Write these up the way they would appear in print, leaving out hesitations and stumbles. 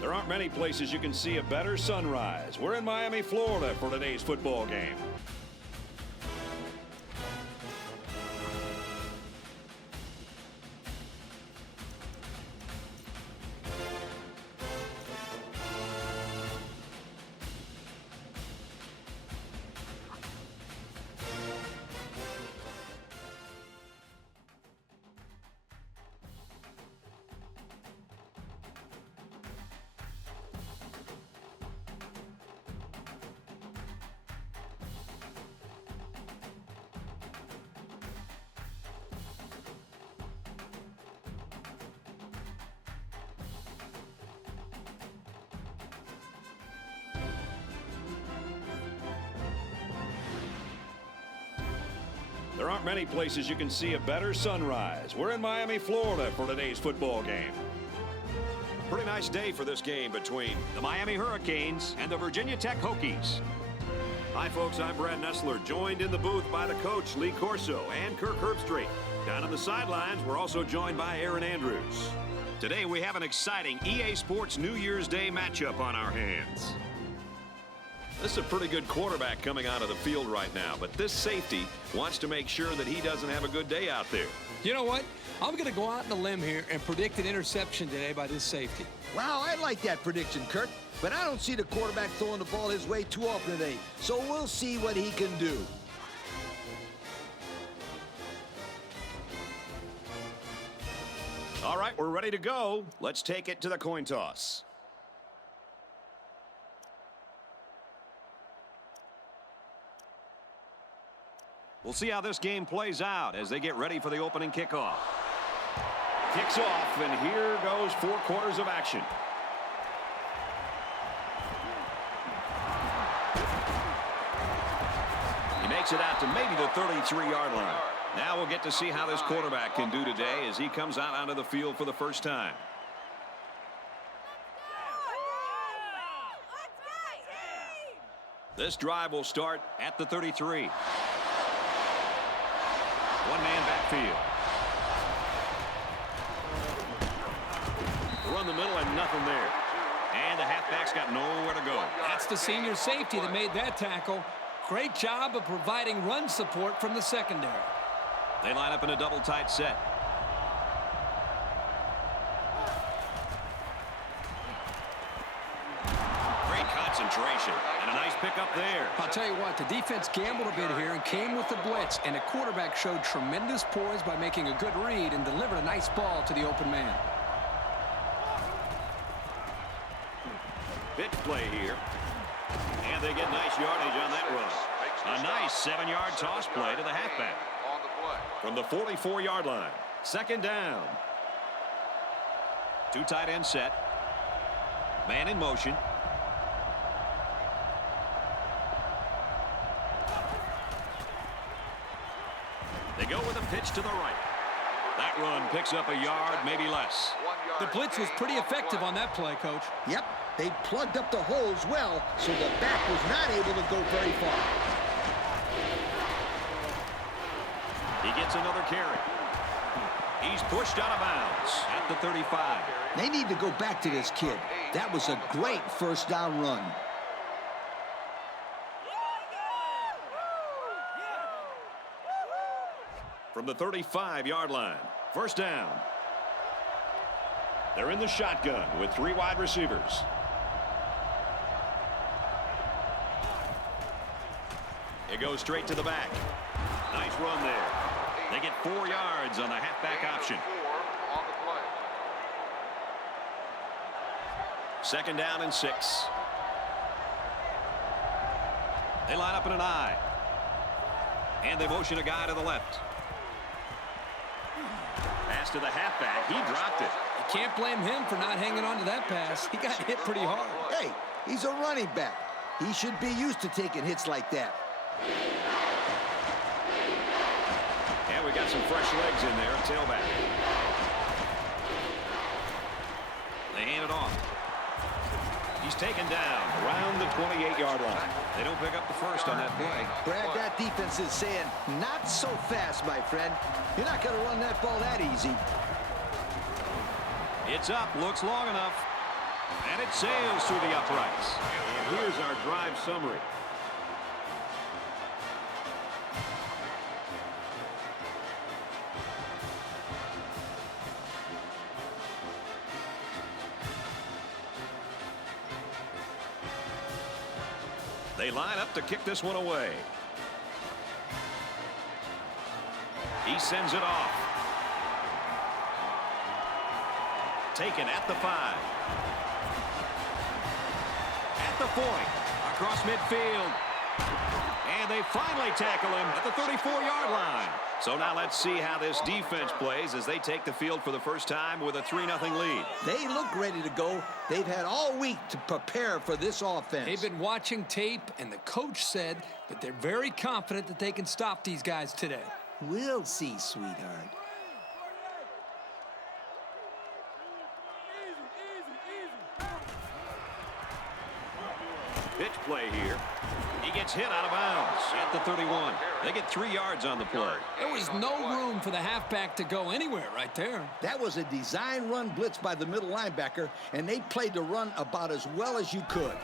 There aren't many places you can see a better sunrise. We're in Miami, Florida for today's football game. There aren't many places you can see a better sunrise. We're in Miami, Florida for today's football game. Pretty nice day for this game between the Miami Hurricanes and the Virginia Tech Hokies. Hi, folks. I'm Brad Nessler, joined in the booth by the coach, Lee Corso, and Kirk Herbstreit. Down on the sidelines, we're also joined by Aaron Andrews. Today, we have an exciting EA Sports New Year's Day matchup on our hands. This is a pretty good quarterback coming out of the field right now, but this safety wants to make sure that he doesn't have a good day out there. You know what? I'm going to go out on a limb here and predict an interception today by this safety. Wow, I like that prediction, Kurt. But I don't see the quarterback throwing the ball his way too often today. So we'll see what he can do. All right, we're ready to go. Let's take it to the coin toss. We'll see how this game plays out as they get ready for the opening kickoff. Kicks off, and here goes 4 quarters of action. He makes it out to maybe the 33-yard line. Now we'll get to see how this quarterback can do today as he comes out onto the field for the first time. This drive will start at the 33. One-man backfield. Run the middle and nothing there. And the halfback's got nowhere to go. That's the senior safety that made that tackle. Great job of providing run support from the secondary. They line up in a double tight set. Great concentration. And a nice pickup there. I'll tell you what, the defense gambled a bit here and came with the blitz, and the quarterback showed tremendous poise by making a good read and delivered a nice ball to the open man. Pitch play here. And they get nice yardage on that run. A nice 7-yard toss play to the halfback. From the 44-yard line. Second down. 2 tight end set. Man in motion. They go with a pitch to the right. That run picks up a yard, maybe less. The blitz was pretty effective on that play, Coach. Yep, they plugged up the holes well, so the back was not able to go very far. He gets another carry. He's pushed out of bounds at the 35. They need to go back to this kid. That was a great first down run. From the 35-yard line. First down. They're in the shotgun with 3 wide receivers. It goes straight to the back. Nice run there. They get 4 yards on the halfback option. Second down and 6. They line up in an I. And they motion a guy to the left. Pass to the halfback. He dropped it. You can't blame him for not hanging on to that pass. He got hit pretty hard. Hey, he's a running back. He should be used to taking hits like that. And we got some fresh legs in there at tailback. They hand it off. He's taken down around the 28-yard line. They don't pick up the first on that play. Brad, that defense is saying, not so fast, my friend. You're not going to run that ball that easy. It's up, looks long enough. And it sails through the uprights. And here's our drive summary. They line up to kick this one away. He sends it off. Taken at the 5. At the point. Across midfield. And they finally tackle him at the 34-yard line. So now let's see how this defense plays as they take the field for the first time with a 3-0 lead. They look ready to go. They've had all week to prepare for this offense. They've been watching tape, and the coach said that they're very confident that they can stop these guys today. We'll see, sweetheart. Pitch play here. He gets hit out of bounds at the 31. They get 3 yards on the play. There was no room for the halfback to go anywhere right there. That was a design run blitz by the middle linebacker, and they played the run about as well as you could.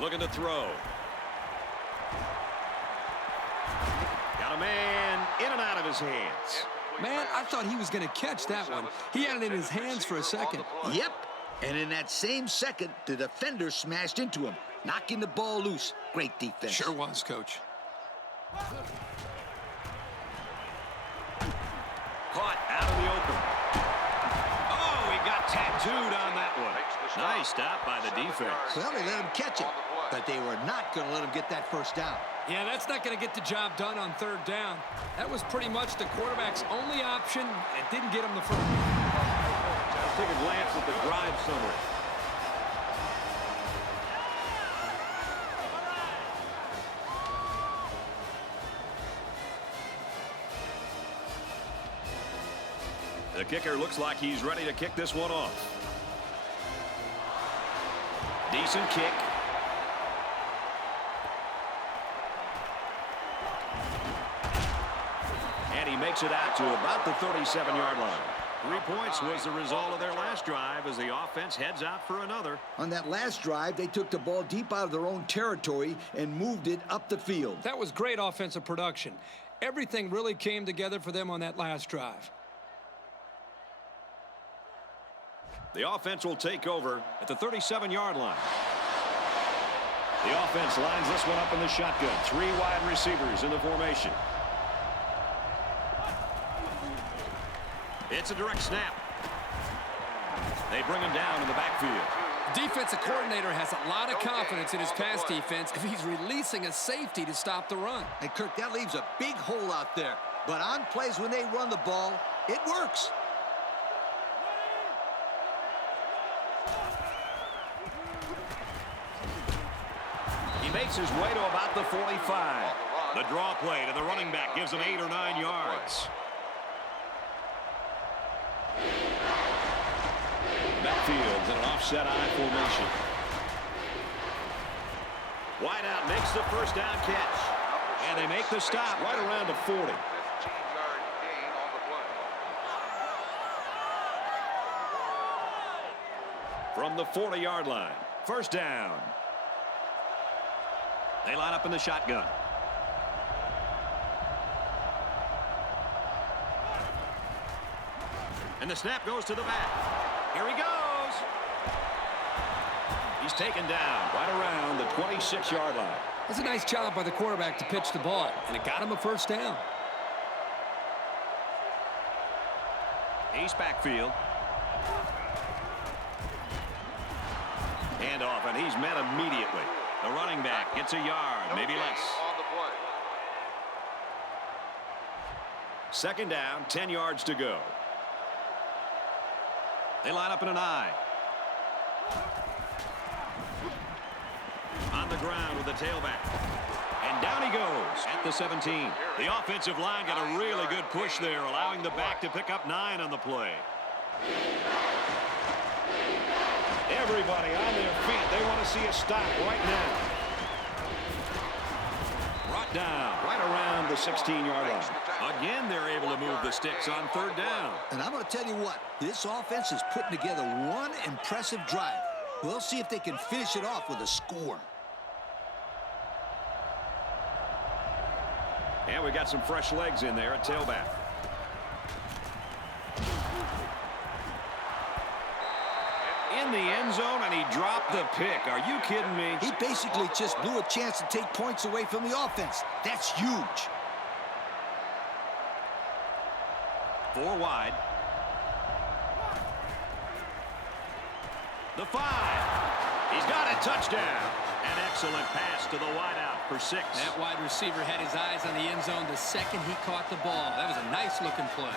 Looking to throw. Got a man in and out of his hands. Man, I thought he was going to catch that one. He had it in his hands for a second. Yep. And in that same second, the defender smashed into him, knocking the ball loose. Great defense. Sure was, Coach. Caught out of the open. Oh, he got tattooed on that one. Nice stop by the defense. Well, they let him catch it, but they were not going to let him get that first down. Yeah, that's not going to get the job done on 3rd down. That was pretty much the quarterback's only option. It didn't get him the first. Let's take a glance at the drive summary. The kicker looks like he's ready to kick this one off. Decent kick. And he makes it out to about the 37-yard line. 3 points was the result of their last drive as the offense heads out for another. On that last drive, they took the ball deep out of their own territory and moved it up the field. That was great offensive production. Everything really came together for them on that last drive. The offense will take over at the 37-yard line. The offense lines this one up in the shotgun. 3 wide receivers in the formation. It's a direct snap. They bring him down in the backfield. Defensive coordinator has a lot of confidence in his pass defense if he's releasing a safety to stop the run. And, Kirk, that leaves a big hole out there. But on plays when they run the ball, it works. He makes his way to about the 45. The draw play to the running back gives him 8 or 9 yards. Backfield in an offset I formation. Wide out makes the first down catch. And they make the stop right around the 40. From the 40-yard line. First down. They line up in the shotgun. And the snap goes to the back. Here he goes. He's taken down right around the 26-yard line. That's a nice job by the quarterback to pitch the ball, and it got him a first down. East backfield. Hand off, and he's met immediately. The running back gets a yard, maybe less. Second down, 10 yards to go. They line up in an I. On the ground with the tailback. And down he goes at the 17. The offensive line got a really good push there, allowing the back to pick up 9 on the play. Everybody on their feet. They want to see a stop right now. Brought down right around the 16-yard line. Again, they're able to move the sticks on third down. And I'm going to tell you what, this offense is putting together one impressive drive. We'll see if they can finish it off with a score. And we got some fresh legs in there at tailback. In the end zone, and he dropped the pick. Are you kidding me? He basically just blew a chance to take points away from the offense. That's huge. 4 wide. The 5. He's got a touchdown. An excellent pass to the wideout for 6. That wide receiver had his eyes on the end zone the second he caught the ball. That was a nice-looking play.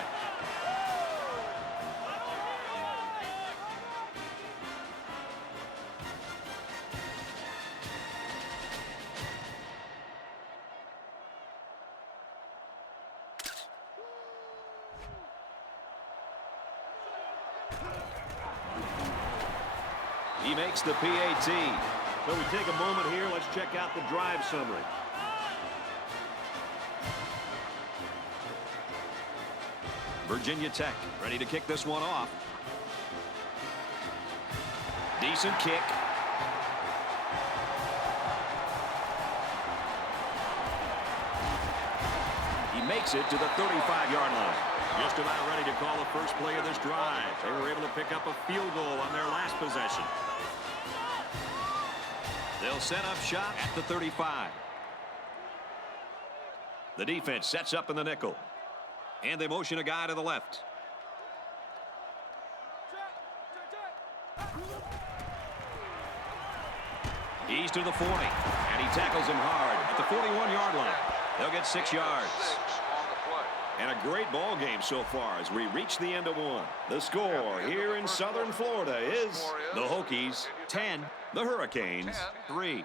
He makes the PAT. So we take a moment here. Let's check out the drive summary. Virginia Tech ready to kick this one off. Decent kick. He makes it to the 35-yard line. Just about ready to call the first play of this drive. They were able to pick up a field goal on their last possession. They'll set up shop at the 35. The defense sets up in the nickel. And they motion a guy to the left. He's to the 40. And he tackles him hard at the 41-yard line. They'll get 6 yards. And a great ball game so far as we reach the end of one. The score here in Southern Florida is the Hokies 10, the Hurricanes 3. Miami 3.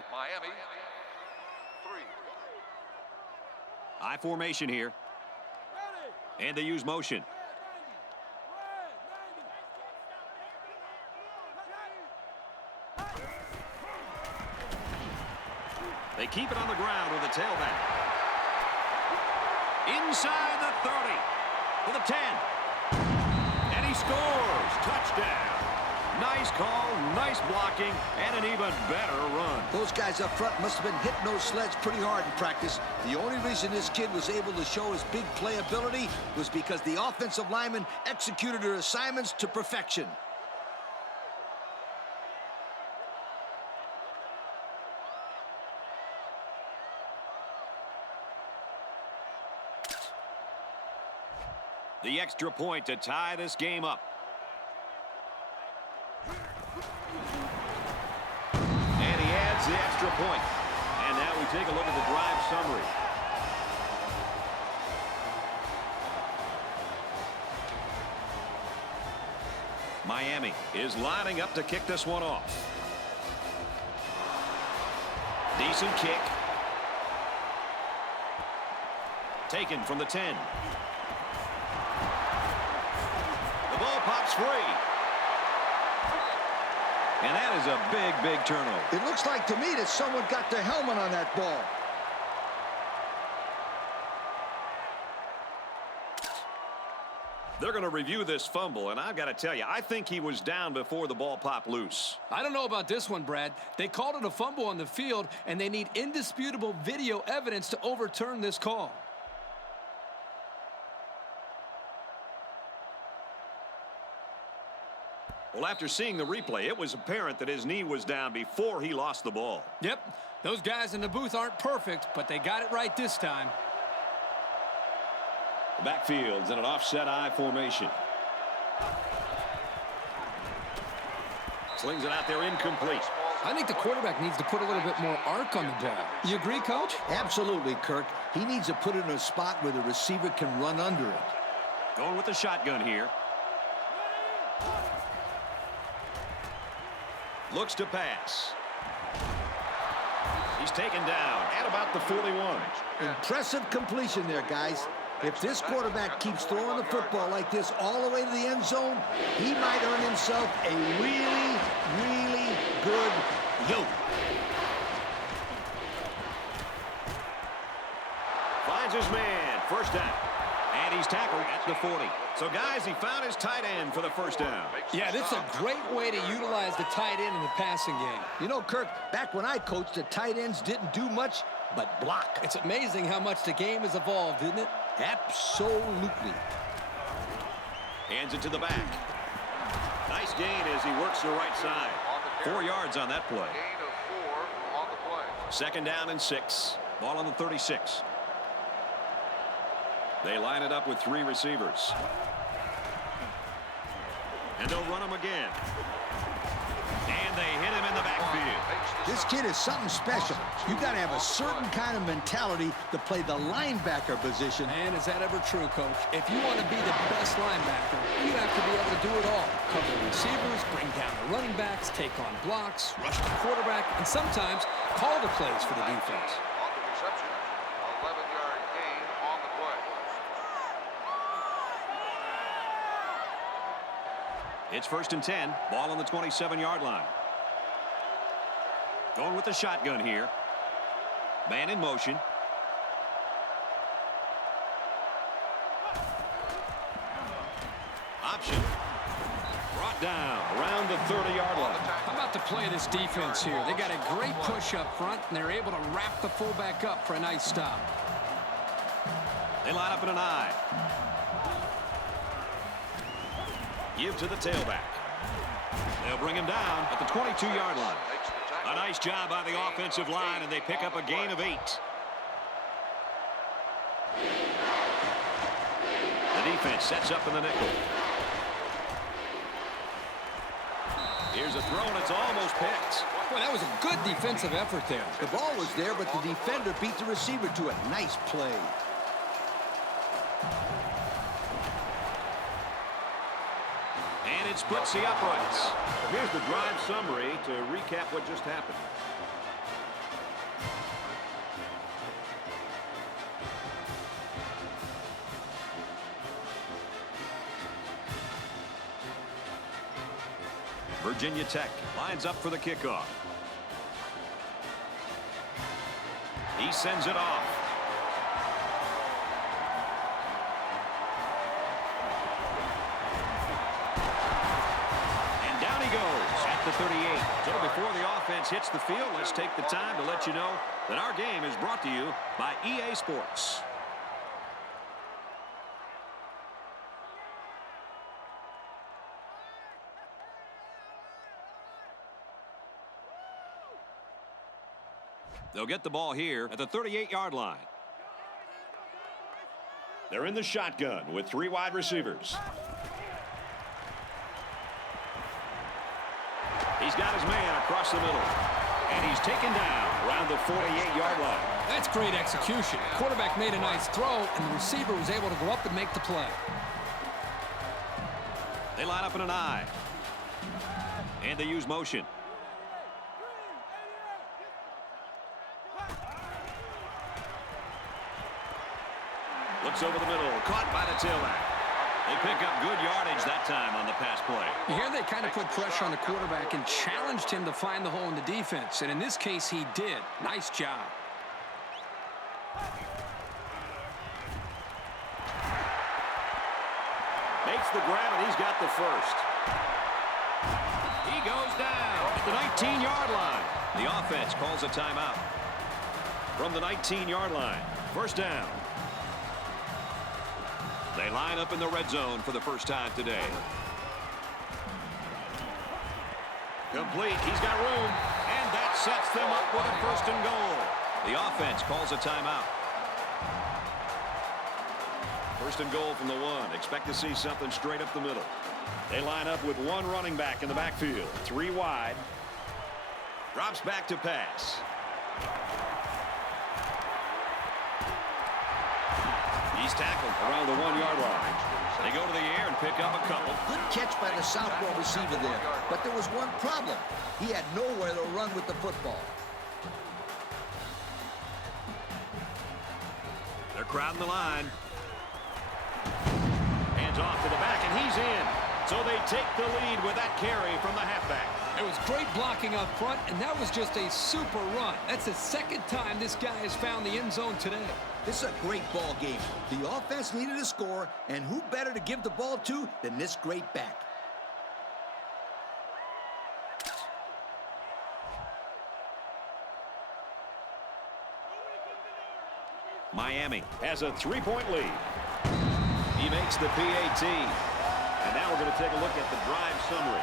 I formation here. And they use motion. They keep it on the ground with a tailback. Inside the 30 to the 10. And he scores. Touchdown. Nice call, nice blocking, and an even better run. Those guys up front must have been hitting those sleds pretty hard in practice. The only reason this kid was able to show his big playability was because the offensive linemen executed their assignments to perfection. The extra point to tie this game up. And he adds the extra point. And now we take a look at the drive summary. Miami is lining up to kick this one off. Decent kick. Taken from the 10. The ball pops free. And that is a big, big turnover. It looks like to me that someone got the helmet on that ball. They're going to review this fumble, and I've got to tell you, I think he was down before the ball popped loose. I don't know about this one, Brad. They called it a fumble on the field, and they need indisputable video evidence to overturn this call. Well, after seeing the replay, it was apparent that his knee was down before he lost the ball. Yep, those guys in the booth aren't perfect, but they got it right this time. The backfield's in an offset I formation. Slings it out there incomplete. I think the quarterback needs to put a little bit more arc on the ball. You agree, Coach? Absolutely, Kirk. He needs to put it in a spot where the receiver can run under it. Going with the shotgun here. Looks to pass. He's taken down at about the 41. Impressive completion there, guys. If this quarterback keeps throwing the football like this all the way to the end zone, he might earn himself a really, really good yoke. finds his man. First down. And he's tackled at the 40. So, guys, he found his tight end for the first down. Yeah, this is a great way to utilize the tight end in the passing game. You know, Kirk, back when I coached, the tight ends didn't do much but block. It's amazing how much the game has evolved, isn't it? Absolutely. Hands it to the back. Nice gain as he works the right side. 4 yards on that play. Gain of 4 on the play. Second down and 6. Ball on the 36. They line it up with 3 receivers. And they'll run him again. And they hit him in the backfield. This kid is something special. You got to have a certain kind of mentality to play the linebacker position. Man, is that ever true, Coach? If you want to be the best linebacker, you have to be able to do it all. Cover the receivers, bring down the running backs, take on blocks, rush the quarterback, and sometimes call the plays for the defense. On the reception, 11-yard gain on the play. It's first and 10. Ball on the 27-yard line. Going with the shotgun here. Man in motion. Option. Brought down around the 30-yard line. How about the play of this defense here? They got a great push up front, and they're able to wrap the fullback up for a nice stop. They line up in an I. Give to the tailback. They'll bring him down at the 22-yard line. A nice job by the offensive line, and they pick up a gain of 8. The defense sets up in the nickel. Here's a throw, and it's almost picked. Boy, that was a good defensive effort there. The ball was there, but the defender beat the receiver to it. Nice play. And it splits the uprights. Here's the drive summary to recap what just happened. Virginia Tech lines up for the kickoff. He sends it off. And down he goes at the 38. So before the offense hits the field, let's take the time to let you know that our game is brought to you by EA Sports. They'll get the ball here at the 38-yard line. They're in the shotgun with 3 wide receivers. He's got his man across the middle. And he's taken down around the 48-yard line. That's great execution. The quarterback made a nice throw, and the receiver was able to go up and make the play. They line up in an I. And they use motion. Looks over the middle, caught by the tailback. They pick up good yardage that time on the pass play. Here they kind of put pressure on the quarterback and challenged him to find the hole in the defense. And in this case, he did. Nice job. Makes the grab, and he's got the first. He goes down at the 19-yard line. The offense calls a timeout. From the 19-yard line, first down. They line up in the red zone for the first time today. Complete. He's got room. And that sets them up with a first and goal. The offense calls a timeout. First and goal from the 1. Expect to see something straight up the middle. They line up with 1 running back in the backfield. 3 wide. Drops back to pass. He's tackled around the 1-yard line. They go to the air and pick up a couple. Good catch by the southpaw receiver there. But there was one problem. He had nowhere to run with the football. They're crowding the line. Hands off to the back, and he's in. So they take the lead with that carry from the halfback. It was great blocking up front, and that was just a super run. That's the second time this guy has found the end zone today. This is a great ball game. The offense needed a score, and who better to give the ball to than this great back? Miami has a 3-point lead. He makes the PAT. And now we're going to take a look at the drive summary.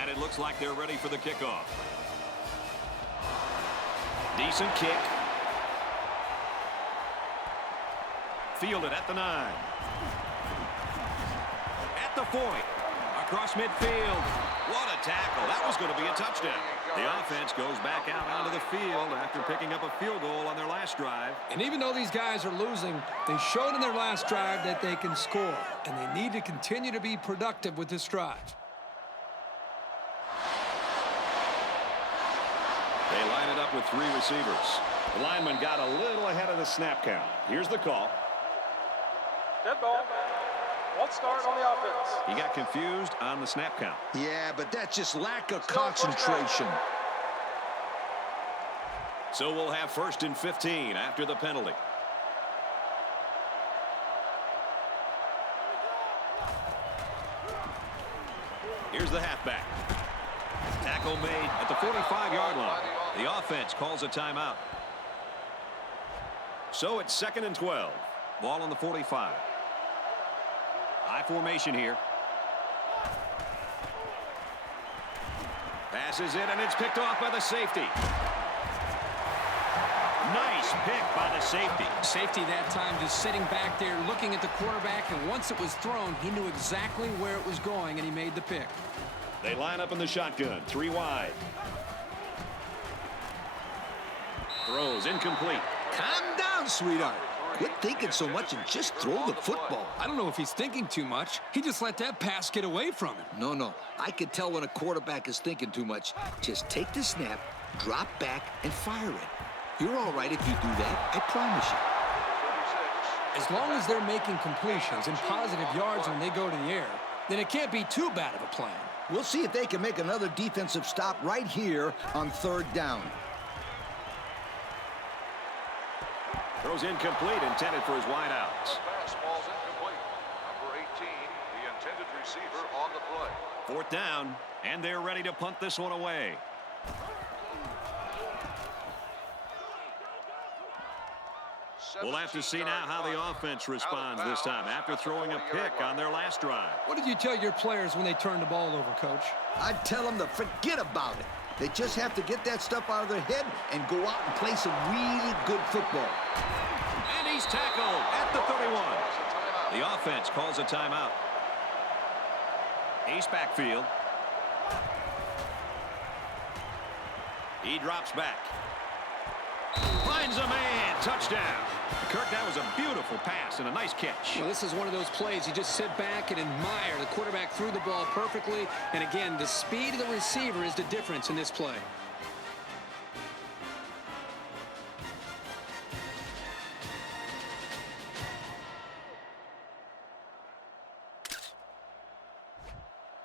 And it looks like they're ready for the kickoff. Decent kick. Fielded at the 9. At the 40. Across midfield. What a tackle. That was going to be a touchdown. The offense goes back out onto the field after picking up a field goal on their last drive. And even though these guys are losing, they showed in their last drive that they can score. And they need to continue to be productive with this drive. They line it up with 3 receivers. The lineman got a little ahead of the snap count. Here's the call. Dead ball. One start on the offense. He got confused on the snap count. Yeah, but that's just lack of concentration. So we'll have 1st and 15 after the penalty. Here's the halfback. Tackle made at the 45-yard line. The offense calls a timeout. So it's 2nd and 12. Ball on the 45. High formation here. Passes it, and it's picked off by the safety. Nice pick by the safety. Safety that time just sitting back there looking at the quarterback, and once it was thrown, he knew exactly where it was going, and he made the pick. They line up in the shotgun, 3 wide. Throws incomplete. Calm down, sweetheart. Quit thinking so much and just throw the football. I don't know if he's thinking too much. He just let that pass get away from him. No. I can tell when a quarterback is thinking too much. Just take the snap, drop back, and fire it. You're all right if you do that, I promise you. As long as they're making completions and positive yards when they go to the air, then it can't be too bad of a plan. We'll see if they can make another defensive stop right here on 3rd down. Throws incomplete, intended for his wideouts. Fastball's incomplete. Number 18, the intended receiver on the play. 4th down, and they're ready to punt this one away. We'll have to see now how the offense responds this time after throwing a pick on their last drive. What did you tell your players when they turned the ball over, Coach? I'd tell them to forget about it. They just have to get that stuff out of their head and go out and play some really good football. And he's tackled at the 31. The offense calls a timeout. Ace backfield. He drops back. Finds a man. Touchdown. Kirk, that was a beautiful pass and a nice catch. Well, this is one of those plays you just sit back and admire. The quarterback threw the ball perfectly. And again, the speed of the receiver is the difference in this play.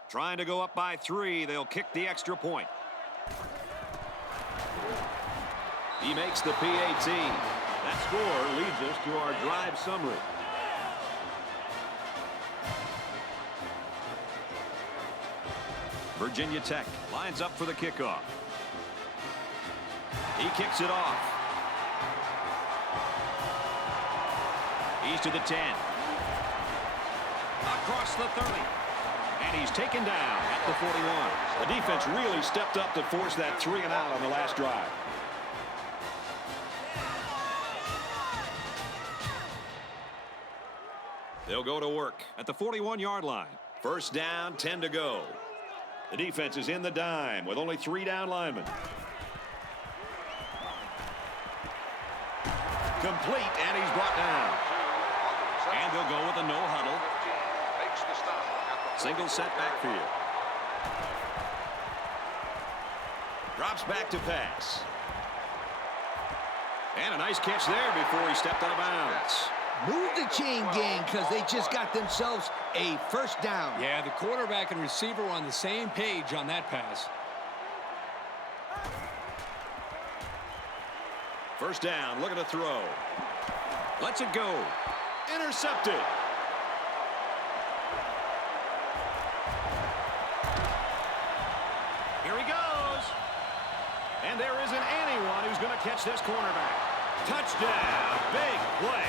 Trying to go up by 3. They'll kick the extra point. He makes the PAT. That score leads us to our drive summary. Virginia Tech lines up for the kickoff. He kicks it off. He's to the 10. Across the 30. And he's taken down at the 41. The defense really stepped up to force that 3 and out on the last drive. They'll go to work at the 41-yard line. 1st down, 10 to go. The defense is in the dime with only 3 down linemen. Complete, and he's brought down. And they'll go with a no huddle. Single set backfield. Drops back to pass. And a nice catch there before he stepped out of bounds. Move the chain gang because they just got themselves a first down. Yeah, the quarterback and receiver were on the same page on that pass. First down, looking to throw. Lets it go. Intercepted. Here he goes. And there isn't anyone who's going to catch this cornerback. Touchdown. Big play.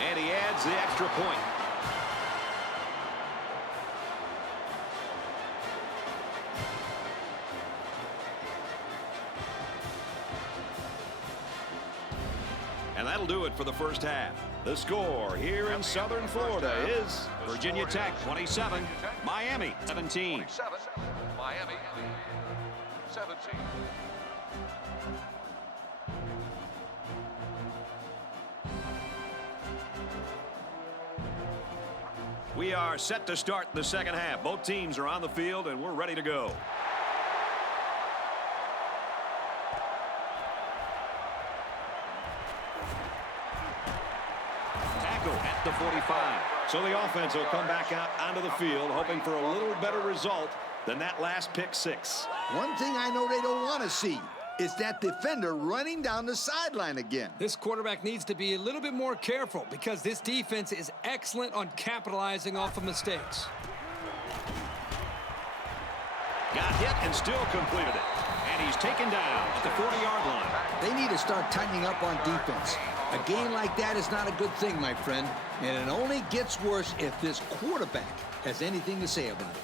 And he adds the extra point. And that'll do it for the first half. The score here in Southern Florida is Virginia Tech 27, Miami 17. 27, Miami 17. We are set to start the second half. Both teams are on the field, and we're ready to go. Tackle at the 45. So the offense will come back out onto the field, hoping for a little better result than that last pick six. One thing I know they don't want to see is that defender running down the sideline again. This quarterback needs to be a little bit more careful because this defense is excellent on capitalizing off of mistakes. Got hit and still completed it. And he's taken down at the 40-yard line. They need to start tightening up on defense. A game like that is not a good thing, my friend. And it only gets worse if this quarterback has anything to say about it.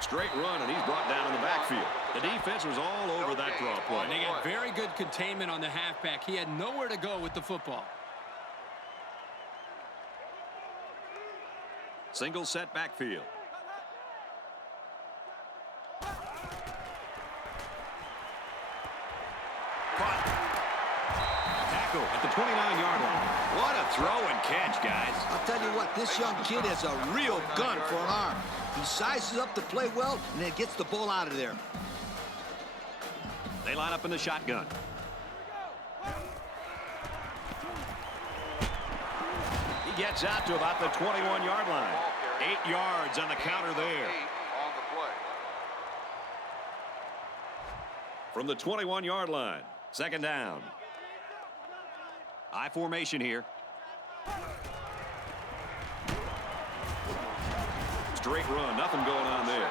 Straight run, and he's brought down in the backfield. The defense was all over that draw play. And they got very good containment on the halfback. He had nowhere to go with the football. Single set backfield. Caught. Tackle at the 29-yard line. What a throw and catch, guys. I'll tell you what, this young kid has a real gun for an arm. He sizes up to play well, and then gets the ball out of there. They line up in the shotgun. He gets out to about the 21-yard line. 8 yards on the counter there. On the play. From the 21-yard line, second down. I formation here. Straight run, nothing going on there.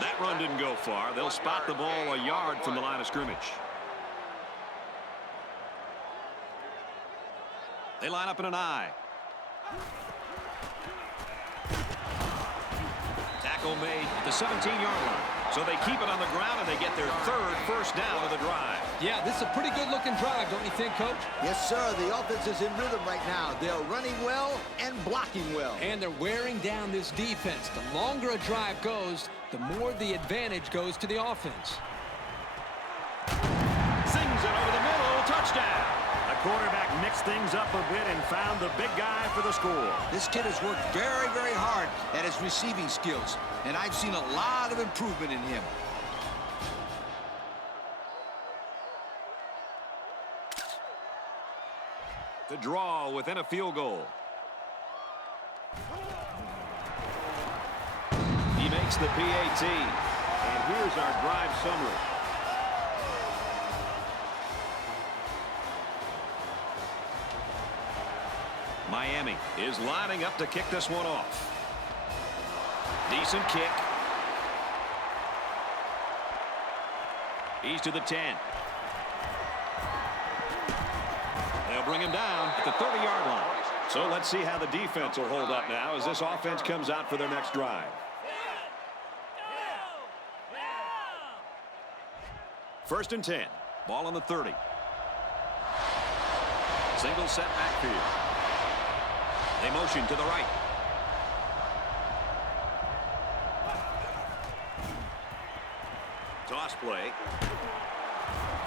That run didn't go far. They'll spot the ball a yard from the line of scrimmage. They line up in an I. Tackle made at the 17-yard line. So they keep it on the ground, and they get their third first down of the drive. Yeah, this is a pretty good-looking drive, don't you think, Coach? Yes, sir. The offense is in rhythm right now. They're running well and blocking well. And they're wearing down this defense. The longer a drive goes, the more the advantage goes to the offense. Sings it over the middle. Touchdown. The quarterback mixed things up a bit and found the big guy for the score. This kid has worked very, very hard at his receiving skills, and I've seen a lot of improvement in him. To draw within a field goal. He makes the PAT. And here's our drive summary. Miami is lining up to kick this one off. Decent kick. He's to the 10. They'll bring him down at the 30-yard line. So let's see how the defense will hold up now as this offense comes out for their next drive. First and 10. Ball on the 30. Single set backfield. They motion to the right. Toss play.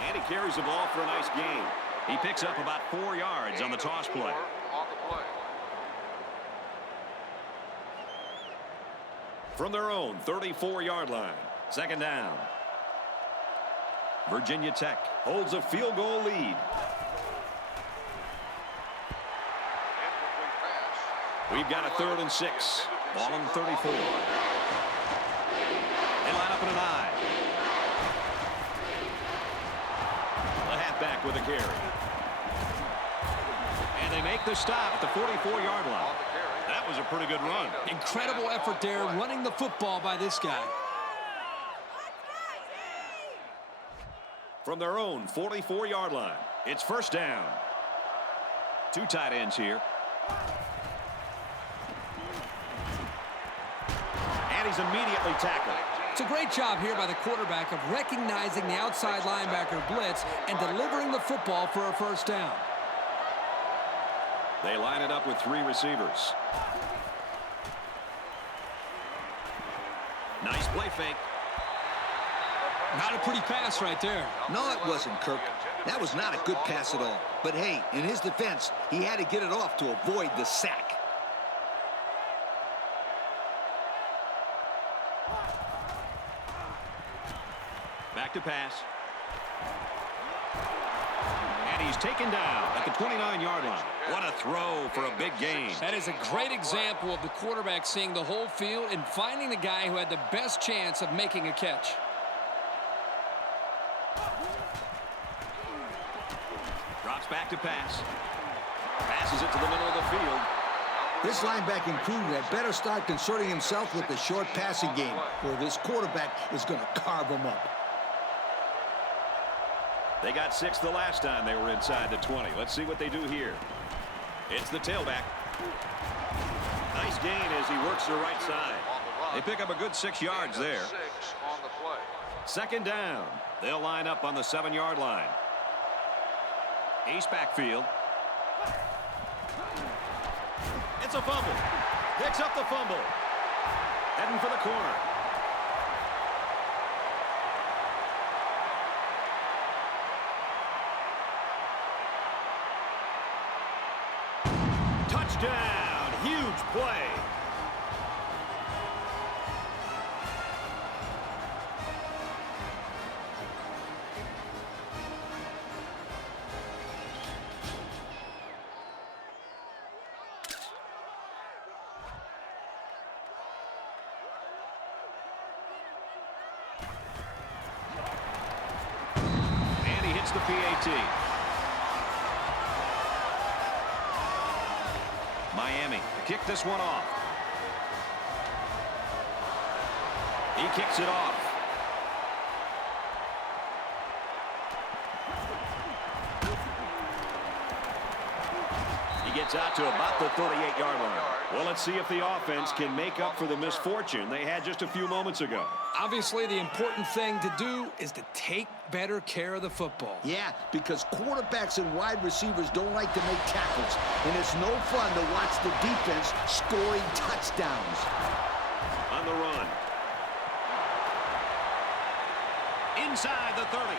And he carries the ball for a nice gain. He picks up about 4 yards on the toss play. From their own 34-yard line. Second down. Virginia Tech holds a field goal lead. We've got a 3rd and 6. Ball on the 34. They line up in an I. The halfback with a carry. And they make the stop at the 44-yard line. That was a pretty good run. Incredible effort there running the football by this guy. From their own 44-yard line, it's first down. 2 tight ends here. And he's immediately tackled. It's a great job here by the quarterback of recognizing the outside linebacker blitz and delivering the football for a first down. They line it up with 3 receivers. Nice play fake. Not a pretty pass right there. No, it wasn't, Kirk. That was not a good pass at all. But hey, in his defense, he had to get it off to avoid the sack. Back to pass. And he's taken down at the 29-yard line. What a throw for a big gain. That is a great example of the quarterback seeing the whole field and finding the guy who had the best chance of making a catch. Drops back to pass. Passes it to the middle of the field. This linebacking crew had better start concerning himself with the short passing game, or this quarterback is going to carve him up. They got 6 the last time they were inside the 20. Let's see what they do here. It's the tailback. Nice gain as he works the right side. They pick up a good 6 yards there. Second down. They'll line up on the 7-yard line. Ace backfield. It's a fumble. Picks up the fumble. Heading for the corner. Touchdown. Huge play. The PAT. Miami kick this one off. He kicks it off. He gets out to about the 38-yard line. Well, let's see if the offense can make up for the misfortune they had just a few moments ago. Obviously, the important thing to do is to take better care of the football. Yeah, because quarterbacks and wide receivers don't like to make tackles, and it's no fun to watch the defense scoring touchdowns. On the run. Inside the 30.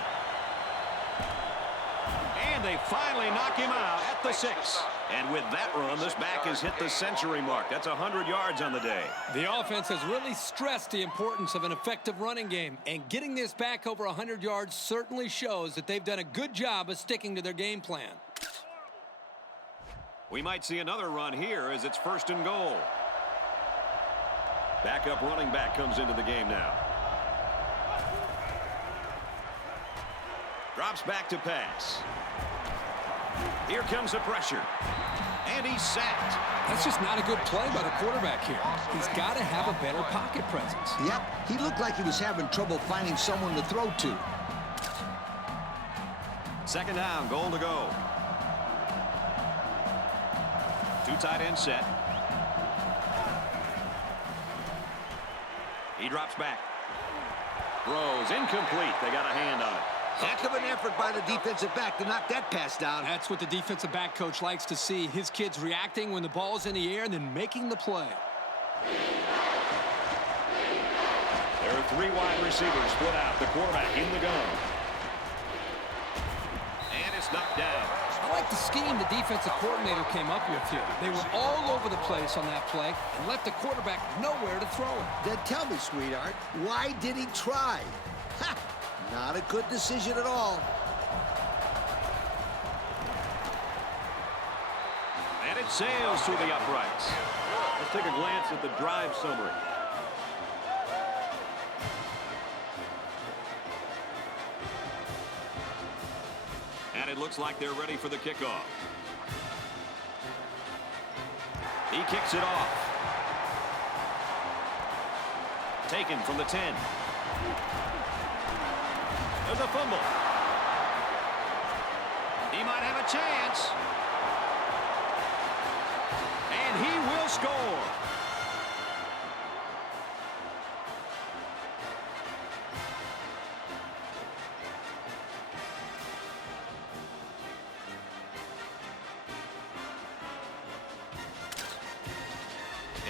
And they finally knock him out at the 6. And with that run, this back has hit the century mark. That's 100 yards on the day. The offense has really stressed the importance of an effective running game, and getting this back over 100 yards certainly shows that they've done a good job of sticking to their game plan. We might see another run here as it's first and goal. Backup running back comes into the game now. Drops back to pass. Here comes the pressure. And he's sacked. That's just not a good play by the quarterback here. He's got to have a better pocket presence. Yep, he looked like he was having trouble finding someone to throw to. Second down, goal to go. 2 tight end set. He drops back. Throws incomplete. They got a hand on it. Heck of an effort by the defensive back to knock that pass down. That's what the defensive back coach likes to see. His kids reacting when the ball's in the air and then making the play. There are 3 wide receivers split out. The quarterback in the gun. And it's knocked down. I like the scheme the defensive coordinator came up with here. They were all over the place on that play and left the quarterback nowhere to throw it. Then tell me, sweetheart, why did he try? Ha! Not a good decision at all. And it sails through the uprights. Let's take a glance at the drive summary. And it looks like they're ready for the kickoff. He kicks it off. Taken from the 10. There's a fumble. He might have a chance. And he will score.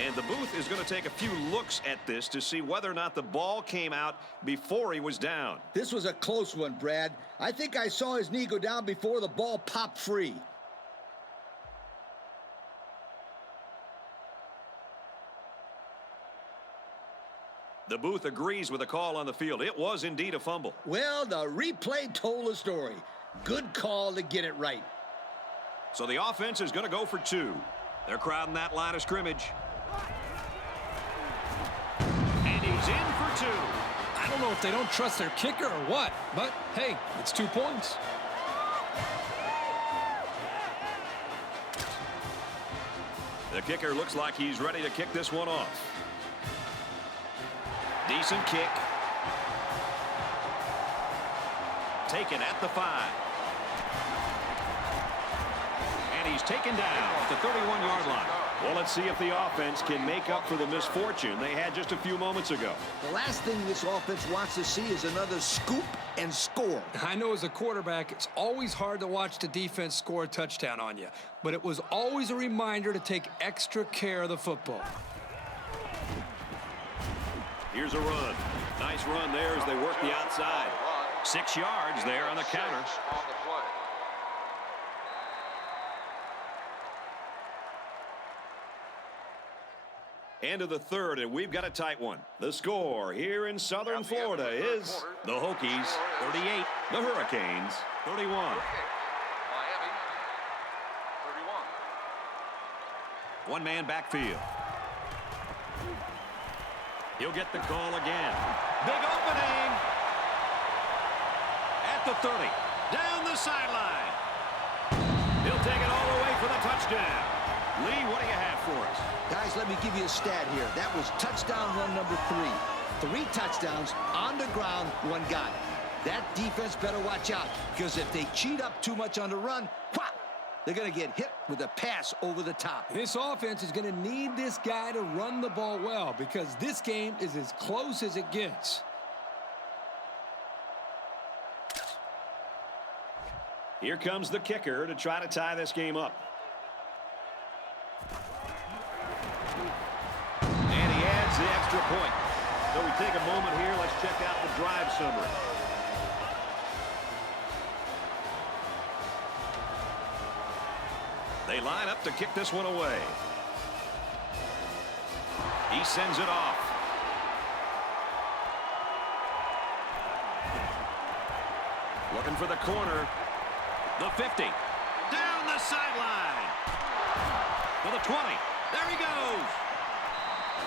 And the booth is going to take a few looks at this to see whether or not the ball came out before he was down. This was a close one, Brad. I think I saw his knee go down before the ball popped free. The booth agrees with the call on the field. It was indeed a fumble. Well, the replay told the story. Good call to get it right. So the offense is going to go for 2. They're crowding that line of scrimmage. And he's in for 2. I don't know if they don't trust their kicker or what, but hey, it's 2 points. The kicker looks like he's ready to kick this one off. Decent kick. Taken at the 5. And he's taken down at the 31-yard line. Well, let's see if the offense can make up for the misfortune they had just a few moments ago. The last thing this offense wants to see is another scoop and score. I know as a quarterback, it's always hard to watch the defense score a touchdown on you, but it was always a reminder to take extra care of the football. Here's a run. Nice run there as they work the outside. 6 yards there on the counter. End of the third, and we've got a tight one. The score here in Southern Florida is the Hokies 38. The Hurricanes 31. Miami, 31. One-man backfield. He'll get the call again. Big opening. At the 30. Down the sideline. He'll take it all the way for the touchdown. Lee, what do you have for us? Guys, let me give you a stat here. That was touchdown run number 3. 3 touchdowns on the ground, 1 guy. That defense better watch out, because if they cheat up too much on the run, whop, they're going to get hit with a pass over the top. This offense is going to need this guy to run the ball well, because this game is as close as it gets. Here comes the kicker to try to tie this game up. And he adds the extra point. So we take a moment here. Let's check out the drive summary. They line up to kick this one away. He sends it off. Looking for the corner. The 50. Down the sideline. To the 20. There he goes.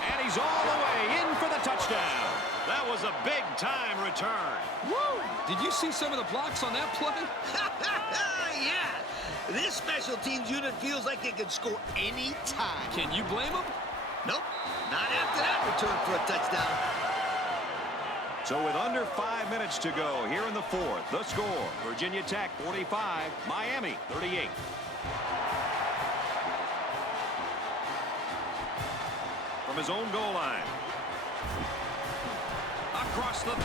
And he's all the way in for the touchdown. That was a big-time return. Woo! Did you see some of the blocks on that play? Yeah! This special teams unit feels like it can score any time. Can you blame them? Nope, not after that return for a touchdown. So with under 5 minutes to go here in the fourth, the score, Virginia Tech 45, Miami 38. From his own goal line. Across the 30.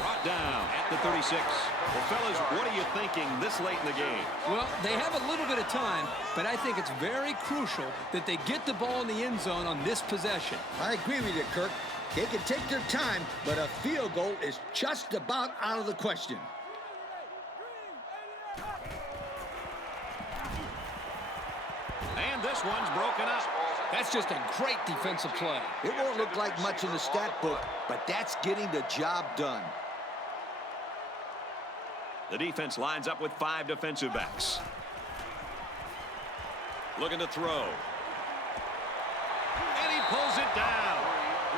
Brought brought down at the 36. Well, fellas, what are you thinking this late in the game? Well, they have a little bit of time, but I think it's very crucial that they get the ball in the end zone on this possession. I agree with you, Kirk. They can take their time, but a field goal is just about out of the question. And this one's broken up. That's just a great defensive play. It won't look like much in the stat book, but that's getting the job done. The defense lines up with 5 defensive backs. Looking to throw. And he pulls it down.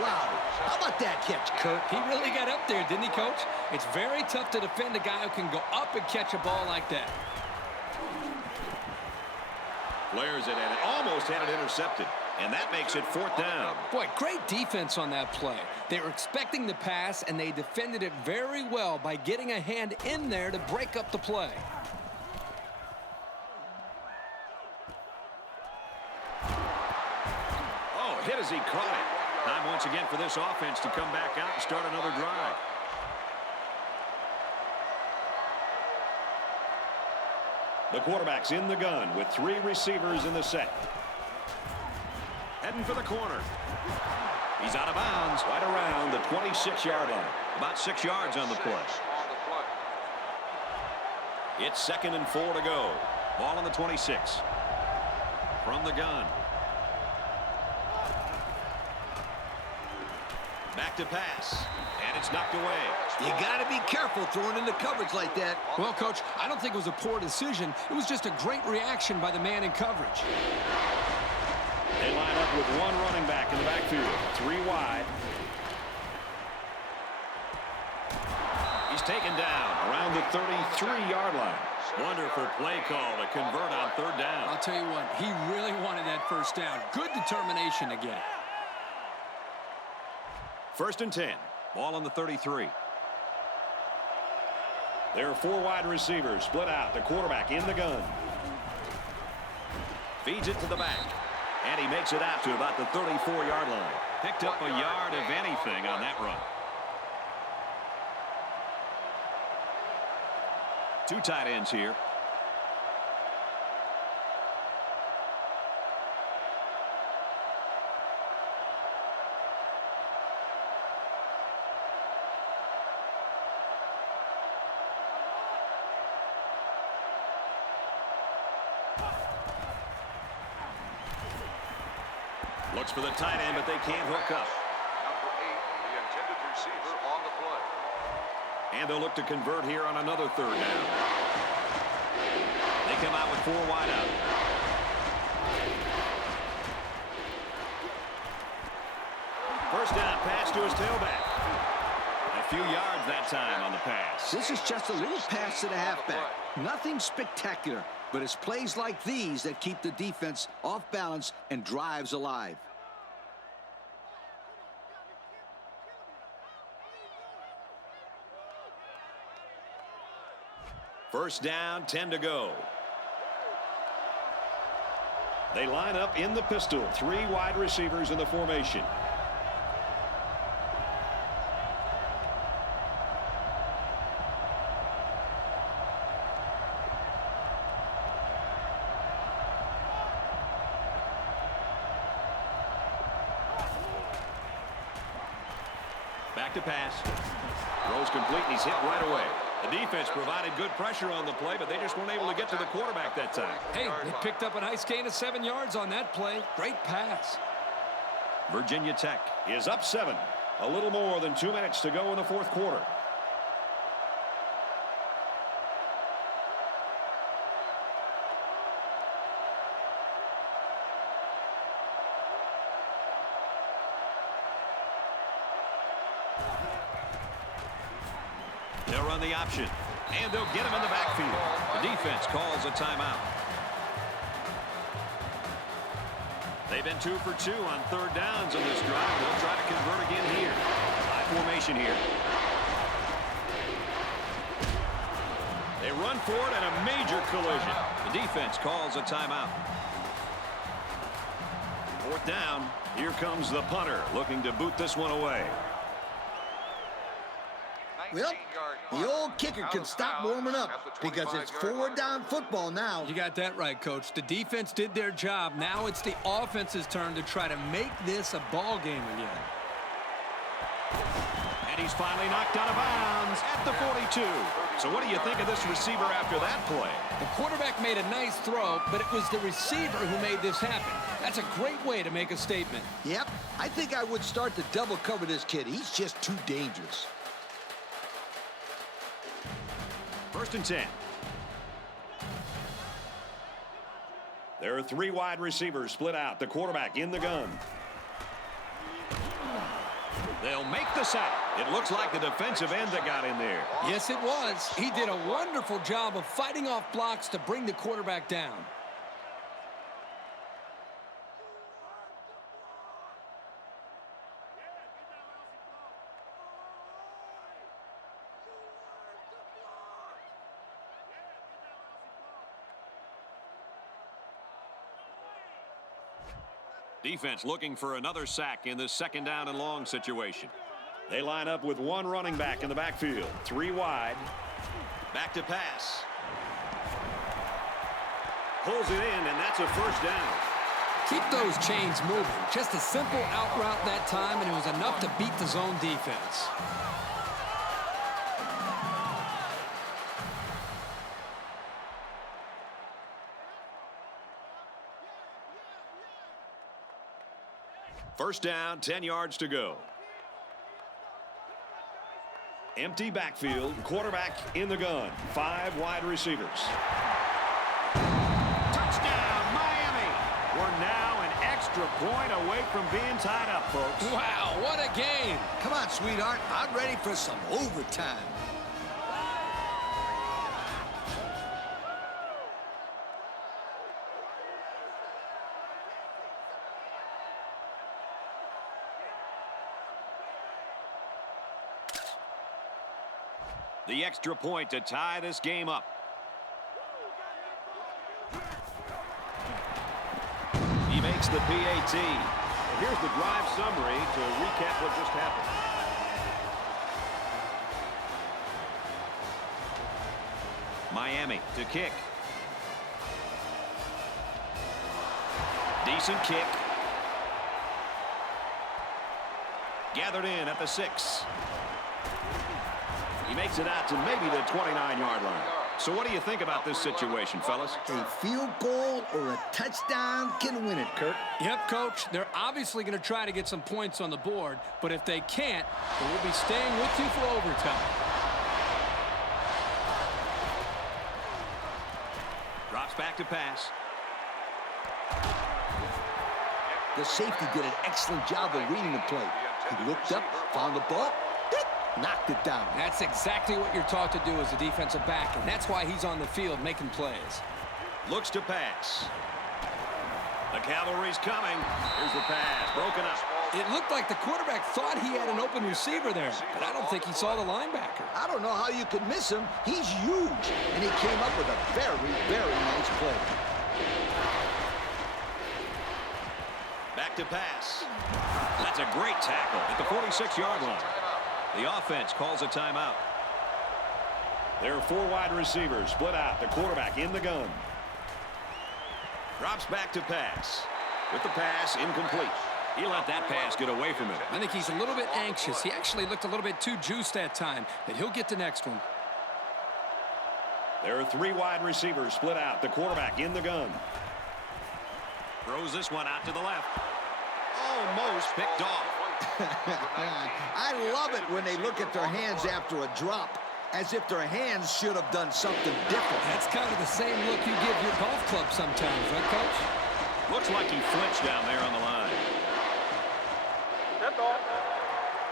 Wow, how about that catch, Kirk? He really got up there, didn't he, Coach? It's very tough to defend a guy who can go up and catch a ball like that. Flares it, and it almost had it intercepted. And that makes it 4th down. Boy, great defense on that play. They were expecting the pass, and they defended it very well by getting a hand in there to break up the play. Oh, hit as he caught it. Time once again for this offense to come back out and start another drive. The quarterback's in the gun with 3 receivers in the set. Heading for the corner. He's out of bounds right around the 26-yard line. About 6 yards on the play. It's 2nd and 4 to go. Ball on the 26. From the gun. Back to pass. And it's knocked away. You got to be careful throwing into coverage like that. Well, Coach, I don't think it was a poor decision. It was just a great reaction by the man in coverage. They line up with 1 running back in the backfield. 3 wide. He's taken down Around the 33-yard line. Wonderful play call to convert on 3rd down. I'll tell you what, he really wanted that first down. Good determination to get it. 1st and 10. Ball on the 33. There are 4 wide receivers split out. The quarterback in the gun. Feeds it to the back. And he makes it out to about the 34-yard line. Picked up a yard of anything on that run. 2 tight ends here. Looks for the tight end, but they can't hook up. Number 8, the intended receiver on the play. And they'll look to convert here on another 3rd down. They come out with 4 wide out. First down pass to his tailback. A few yards that time on the pass. This is just a little pass to the halfback. Nothing spectacular, but it's plays like these that keep the defense off balance and drives alive. First down, 10 to go. They line up in the pistol. 3 wide receivers in the formation. Back to pass. Throws complete, and he's hit right away. The defense provided good pressure on the play, but they just weren't able to get to the quarterback that time. Hey, they picked up a nice gain of 7 yards on that play. Great pass. Virginia Tech is up 7. A little more than 2 minutes to go in the 4th quarter. They'll run the option, and they'll get him in the backfield. The defense calls a timeout. They've been 2 for 2 on 3rd downs on this drive. They'll try to convert again here. High formation here. They run for it, and a major collision. The defense calls a timeout. 4th down. Here comes the punter, looking to boot this one away. Well, the old kicker can stop warming up because it's 4th down football now. You got that right, Coach. The defense did their job. Now it's the offense's turn to try to make this a ball game again. And he's finally knocked out of bounds at the 42. So what do you think of this receiver after that play? The quarterback made a nice throw, but it was the receiver who made this happen. That's a great way to make a statement. Yep, I think I would start to double cover this kid. He's just too dangerous. 1st and 10. There are 3 wide receivers split out. The quarterback in the gun. They'll make the sack. It looks like the defensive end that got in there. Yes, it was. He did a wonderful job of fighting off blocks to bring the quarterback down. Defense looking for another sack in this 2nd down and long situation. They line up with 1 running back in the backfield. 3 wide. Back to pass. Pulls it in, and that's a 1st down. Keep those chains moving. Just a simple out route that time, and it was enough to beat the zone defense. First down, 10 yards to go. Empty backfield, quarterback in the gun. 5 wide receivers. Touchdown, Miami! We're now an extra point away from being tied up, folks. Wow, what a game! Come on, sweetheart. I'm ready for some overtime. The extra point to tie this game up. He makes the PAT. Here's the drive summary to recap what just happened. Miami to kick. Decent kick. Gathered in at the 6. He makes it out to maybe the 29-yard line. So what do you think about this situation, fellas? A field goal or a touchdown can win it, Kirk. Yep, Coach. They're obviously going to try to get some points on the board, but if they can't, they will be staying with you for overtime. Drops back to pass. The safety did an excellent job of reading the play. He looked up, found the ball, knocked it down. That's exactly what you're taught to do as a defensive back, and that's why he's on the field making plays. Looks to pass. The cavalry's coming. Here's the pass. Broken up. It looked like the quarterback thought he had an open receiver there, but I don't think he saw the linebacker. I don't know how you could miss him. He's huge, and he came up with a very, very nice play. Back to pass. That's a great tackle at the 46-yard line. The offense calls a timeout. There are 4 wide receivers split out. The quarterback in the gun. Drops back to pass. With the pass incomplete. He let that pass get away from him. I think he's a little bit anxious. He actually looked a little bit too juiced that time, but he'll get the next one. There are 3 wide receivers split out. The quarterback in the gun. Throws this one out to the left. Almost picked off. I love it when they look at their hands after a drop, as if their hands should have done something different. That's kind of the same look you give your golf club sometimes, right, Coach? Looks like he flinched down there on the line. Dead ball.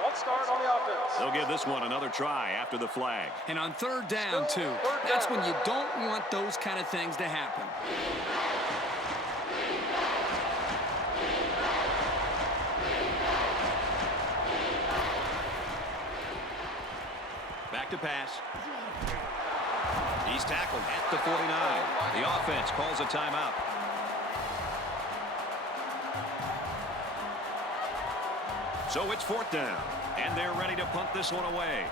One start on the offense. They'll give this one another try after the flag. And on 3rd down, too. That's when you don't want those kind of things to happen. Back to pass. He's tackled at the 49. The offense calls a timeout. So it's 4th down, and they're ready to punt this one away.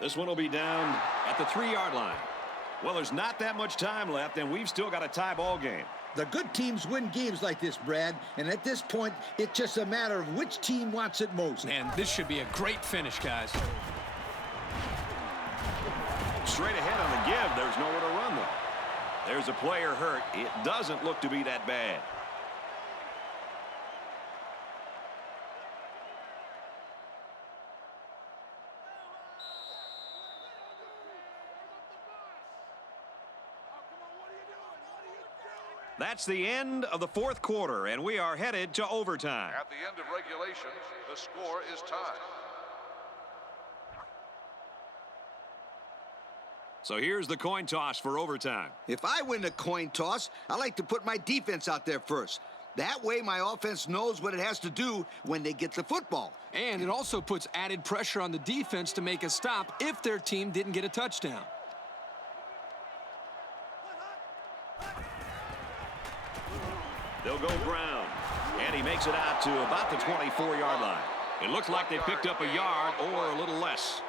This one will be down at the 3-yard line. Well, there's not that much time left, and we've still got a tie ball game. The good teams win games like this, Brad. And at this point, it's just a matter of which team wants it most. Man, this should be a great finish, guys. Straight ahead on the give. There's nowhere to run, though. There's a player hurt. It doesn't look to be that bad. That's the end of the fourth quarter, and we are headed to overtime. At the end of regulation, the score is tied. So here's the coin toss for overtime. If I win the coin toss, I like to put my defense out there first. That way my offense knows what it has to do when they get the football. And it also puts added pressure on the defense to make a stop if their team didn't get a touchdown. They'll go Brown, and he makes it out to about the 24-yard line. It looks like they picked up a yard or a little less.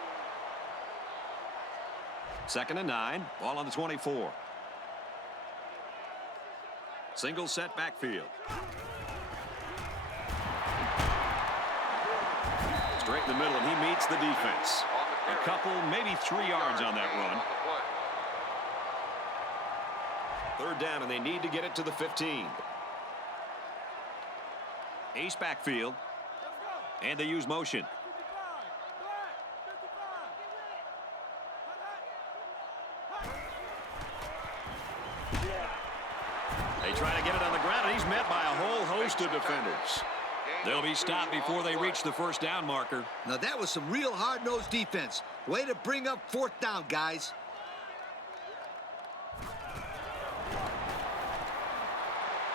2nd and 9, ball on the 24. Single set backfield. Straight in the middle, and he meets the defense. A couple, maybe 3 yards on that run. 3rd down, and they need to get it to the 15. Ace backfield, and they use motion. They try to get it on the ground, and he's met by a whole host of defenders. They'll be stopped before they reach the 1st down marker. Now that was some real hard-nosed defense. Way to bring up 4th down, guys.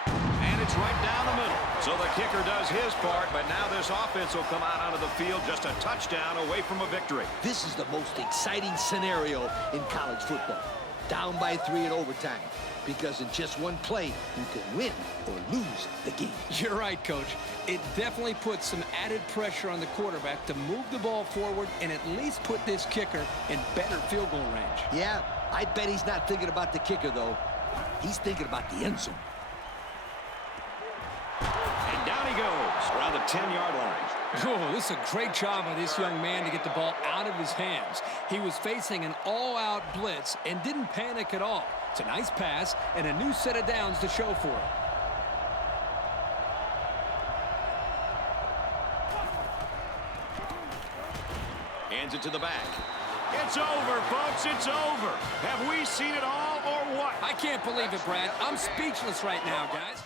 And it's right down the middle. So the kicker does his part, but now this offense will come out onto the field just a touchdown away from a victory. This is the most exciting scenario in college football. Down by 3 in overtime. Because in just one play, you can win or lose the game. You're right, Coach. It definitely puts some added pressure on the quarterback to move the ball forward and at least put this kicker in better field goal range. Yeah, I bet he's not thinking about the kicker, though. He's thinking about the end zone. And down he goes around the 10-yard line. Oh, this is a great job by this young man to get the ball out of his hands. He was facing an all-out blitz and didn't panic at all. It's a nice pass and a new set of downs to show for it. Hands it to the back. It's over, folks. It's over. Have we seen it all or what? I can't believe it, Brad. I'm speechless right now, guys.